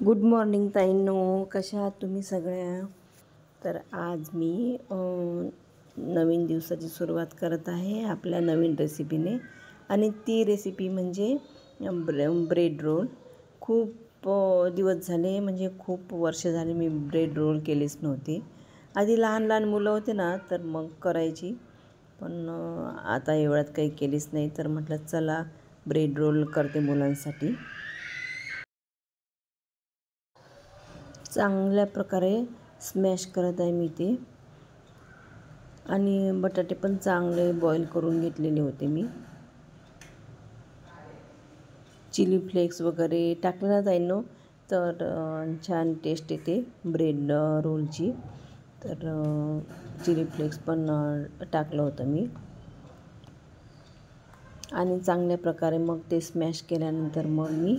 Good morning ताईंनो, कशा आहात तुम्ही सगळ्या. तर आज मी नवीन दिवसाची सुरुवात करत आहे आपल्या नवीन रेसिपीने. आणि ती रेसिपी म्हणजे ब्रेड रोल. खूप दिवस झाले, म्हणजे खूप वर्ष झाले मी ब्रेड रोल केलेच नव्हते. आधी लहान लहान मुलं होते ना, तर मग करायची, पण आता एवढ्यात काही केलीच नाही. तर म्हटलं चला ब्रेड रोल करते मुलांसाठी. चांगल्या प्रकारे स्मॅश करत आहे मी ते. आणि बटाटे पण चांगले बॉईल करून घेतलेले होते मी. चिली फ्लेक्स वगैरे टाकलं जाईन तर छान टेस्ट येते ब्रेड रोलची. तर चिली फ्लेक्स पण टाकलं होतं मी. आणि चांगल्या प्रकारे मग ते स्मॅश केल्यानंतर मग मी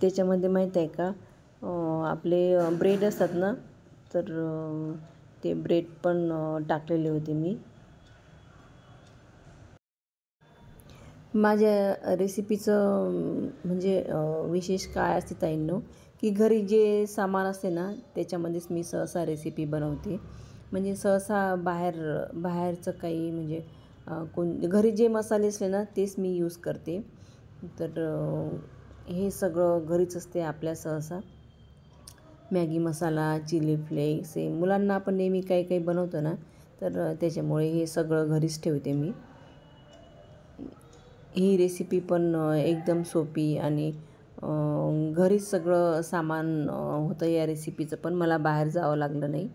त्याच्यामध्ये माहीत आहे का, आपले ब्रेड असतात ना, तर ते ब्रेड पण टाकलेले होते मी. माझ्या रेसिपीचं म्हणजे विशेष काय असते ताईंनो, की घरी जे सामान असते ना त्याच्यामध्येच मी सहसा रेसिपी बनवते. म्हणजे सहसा बाहेरचं काही म्हणजे घरी जे मसाले असले ना तेच मी यूज करते. तर हे सगळं घरीच असते आपल्या सहसा. मॅगी मसाला, चिली फ्लेक्स, हे मुलांना आपण नेहमी काही काही बनवतो ना, तर त्याच्यामुळे हे सगळं घरीच ठेवते मी. ही रेसिपी पण एकदम सोपी आणि घरीच सगळं सामान होतं या रेसिपीचं, पण मला बाहेर जावं लागलं नाही.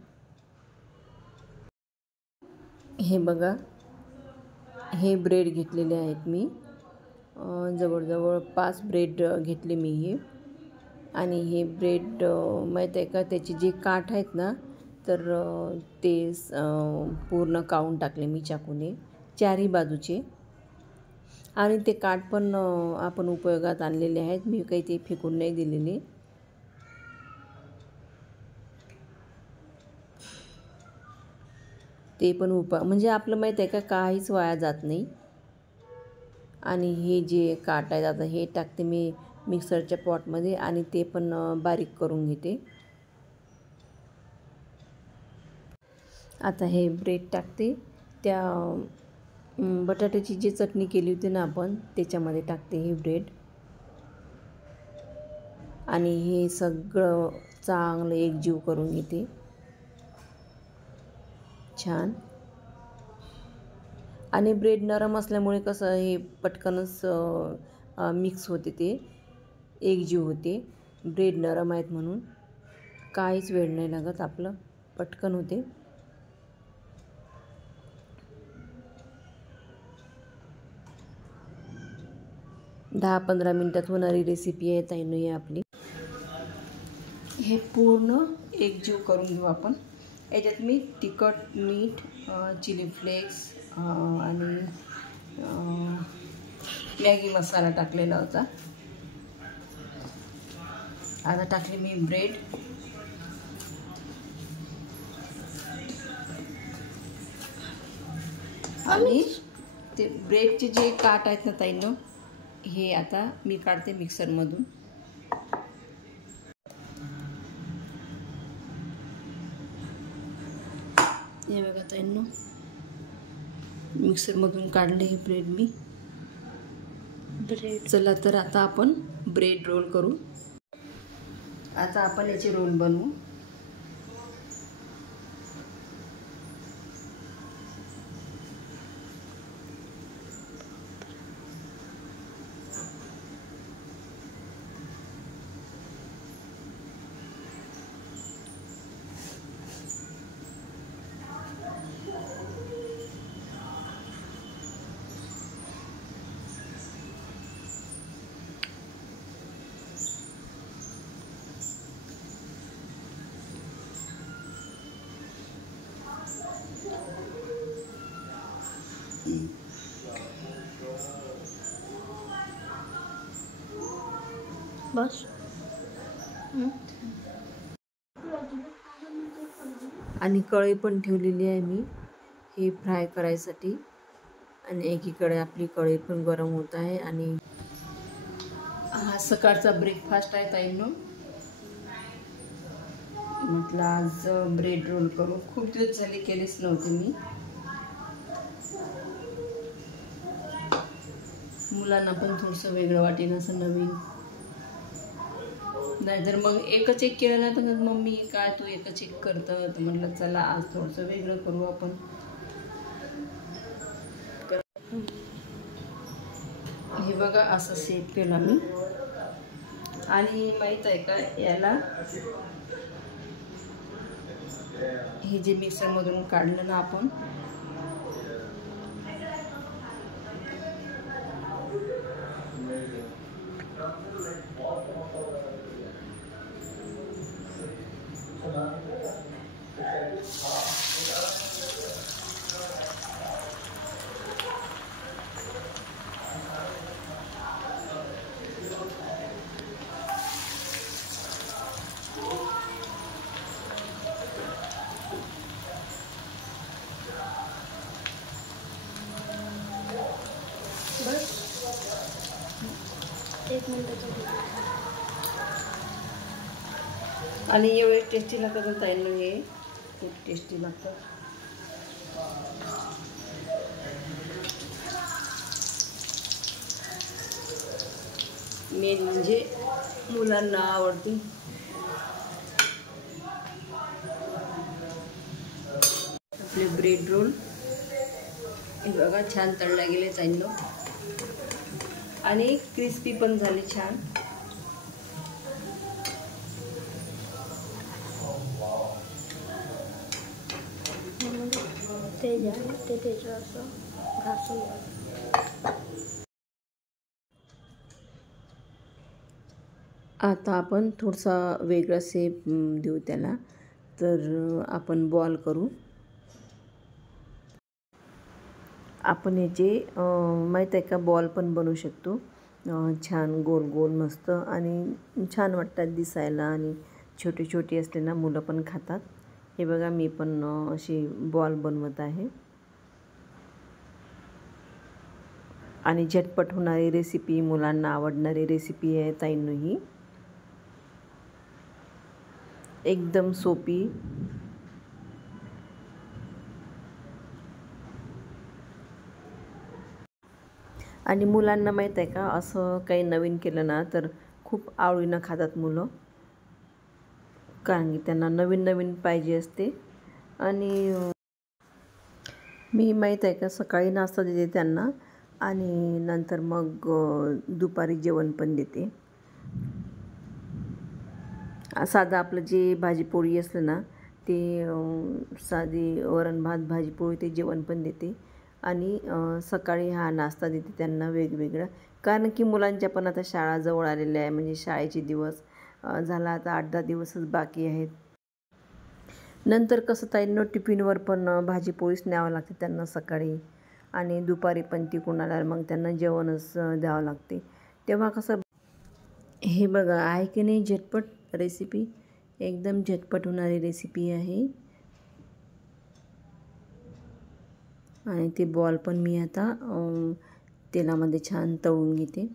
हे बघा, हे ब्रेड घेतलेले आहेत मी. जवळजवळ 5 ब्रेड घेतले मी हे. आणि हे ब्रेड माहीत आहे का, त्याचे जे काठ आहेत ना, तर ते पूर्ण काढून टाकले मी चाकूने चारही बाजूचे. आणि ते काठ पण आपण उपयोगात आणलेले आहेत, मी काही ते फेकून नाही दिलेले. ते पण म्हणजे आपलं माहीत आहे का, काहीच वाया जात नाही. आणि हे जे काठ आहेत आता हे टाकते मी मिक्सरच्या पॉटमध्ये आणि ते पण बारीक करून घेते. आता हे ब्रेड टाकते, त्या बटाट्याची जी चटणी केली होती ना आपण त्याच्यामध्ये टाकते हे ब्रेड. आणि हे सगळं चांगलं एकजीव करून घेते छान. आणि ब्रेड नरम असल्यामुळे कसं हे पटकनच मिक्स होते, ते एकजीव होते. ब्रेड नरम आहेत म्हणून काहीच वेळ नाही लागत, आपलं पटकन होते. दहा 15 मिनटात होणारी रेसिपी आहे ताईंनो ही आपली. हे पूर्ण एकजीव करून घेऊ आपण. याच्यात मी तिखट, मीठ, चिली फ्लेक्स आणि मॅगी मसाला टाकलेला होता. आता टाकले मी ब्रेड. आणि ते ब्रेडचे जे काठ आहेत ना ताईंनो, हे आता मी काढते मिक्सरमधून. हे बघा ताईंनो, मिक्सरमधून काढले हे ब्रेड मी. चला तर आता आपण ब्रेड रोल करू. आता आपण याचे रोल बनवू. बस. आणि कढई पण ठेवलेली आहे मी हे फ्राय करायसाठी. आणि एकीकडे आपली कढई पण गरम होत आहे. आणि हा हा सकाळचा ब्रेकफास्ट आहे ताईंनो. म्हटलं आज ब्रेड रोल करू. खूप दिवस झाले केलेच नव्हते मी. मुलांना पण थोडंसं वेगळं वाटेल असं नवीन. नाहीतर मग एकच एक केलं ना तर मम्मी काय तू एकच एक करतं. तर म्हटलं चला आज थोडंसं वेगळं करू आपण. हे बघा असं सेट केला मी. आणि माहीत आहे का याला हे जे मिक्सरमधून काढलं ना आपण, बस 1 मिनिट. आणि एवढे टेस्टी लागतात ताईंनो. हे खूप टेस्टी लागतात. मेन म्हणजे मुलांना आवडते. आपले ब्रेड रोल हे बघा छान तळले गेले ताईंनो. आणि क्रिस्पी पण झाले छान. आता आपण थोडासा वेगळा शेप देऊ त्याला. तर आपण बॉल करू. आपण याचे माहीत आहे का बॉल पण बनवू शकतो. छान गोल गोल मस्त आणि छान वाटतात दिसायला. आणि छोटे छोटे असले ना मुलं पण खातात. हे बघा मी पण अशी बॉल बनवत आहे. आणि झटपट होणारी रेसिपी, मुलांना आवडणारी रेसिपी आहे ताईंनो ही. एकदम सोपी. आणि मुलांना माहीत आहे का असं काही नवीन केलं ना तर खूप आवडीनं खातात मुलं. कारण की त्यांना नवीन नवीन पाहिजे असते. आणि मी माहीत आहे का सकाळी नाश्ता देते त्यांना आणि नंतर मग दुपारी जेवण पण देते. साधं आपलं जे भाजीपोळी असलं ना ते साधी वरण भात भाजीपोळी ते जेवण पण देते. आणि सकाळी हा नाश्ता देते त्यांना वेगवेगळा. कारण की मुलांच्या पण आता शाळा जवळ आलेल्या आहे. म्हणजे शाळेचे दिवस झाला आता 8-10 दिवसच बाकी आहेत. नंतर कसं ताईंनो टिफिनवर पण भाजीपोळीच न्यावं लागते त्यांना सकाळी. आणि दुपारी पण तिकडून आल्यावर मग त्यांना जेवणच द्यावं लागते. तेव्हा कसं हे बघा आहे की नाही झटपट रेसिपी. एकदम झटपट होणारी रेसिपी आहे. आणि ते बॉल पण मी आता तेलामध्ये छान तळून घेते.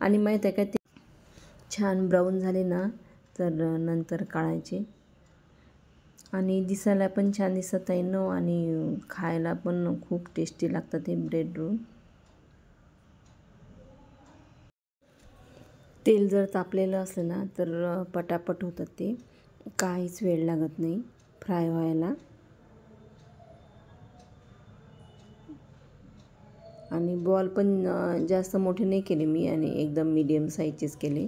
आणि माहीत आहे का ते छान ब्राऊन झाले ना तर नंतर काढायचे. आणि दिसायला पण छान दिसत आहे ना. आणि खायला पण खूप टेस्टी लागतात हे ब्रेड रोल. तेल जर तापलेलं असलं ना तर पटापट होतात ते. काहीच वेळ लागत नाही फ्राय व्हायला. आणि बॉल पण जास्त मोठे नाही केले मी आणि एकदम मीडियम साईजचेच केले.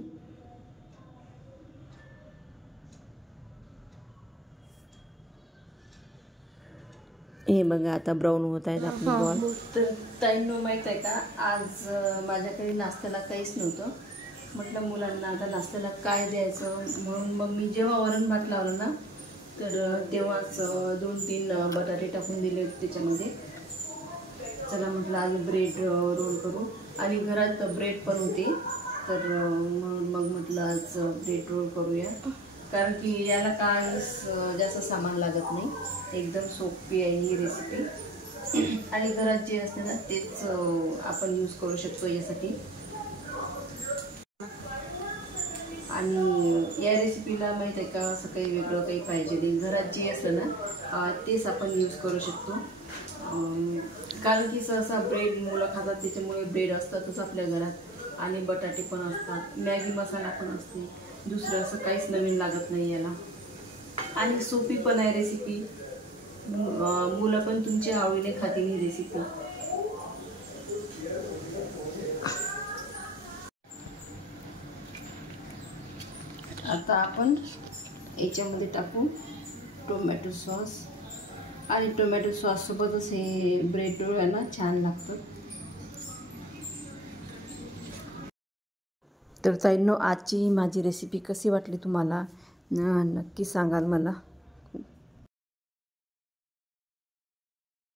हे बघा आता ब्राऊन होत आहेत आपले बॉल. तर ताईंनो माहीत आहे का आज माझ्याकडे नाश्त्याला काहीच नव्हतं. म्हटलं मुलांना आता नाश्त्याला काय द्यायचं म्हणून मग मी जेव्हा वरण भात लावलं ना तर तेव्हाच 2-3 बटाटे टाकून दिले त्याच्यामध्ये. चला म्हटलं आज ब्रेड रोल करू. आणि घरात ब्रेड पण होते तर मग म्हटलं आज ब्रेड रोल करूया. कारण की याला काय जास्त सामान लागत नाही. एकदम सोपी आहे ही रेसिपी. आणि घरात जे असते ना तेच आपण यूज करू शकतो यासाठी. आणि या रेसिपीला माहीत आहे का, असं काही वेगळं काही पाहिजे नाही, घरात जे असलं ना तेच आपण यूज करू शकतो. कारण की सहसा ब्रेड मुलं खातात, त्याच्यामुळे ब्रेड असतातच आपल्या घरात आणि बटाटे पण असतात, मॅगी मसाला पण असते, दुसरं असं काहीच नवीन लागत नाही याला. आणि सोपी पण आहे रेसिपी, मुलं पण तुमच्या आवडीने खातील ही रेसिपी. आता आपण याच्यामध्ये टाकू टोमॅटो सॉस, आणि टोमॅटो सॉससोबतच हे ब्रेड रोल आहे ना छान लागतं. तर ताईंनो, आजची माझी रेसिपी कशी वाटली तुम्हाला नक्की सांगाल मला.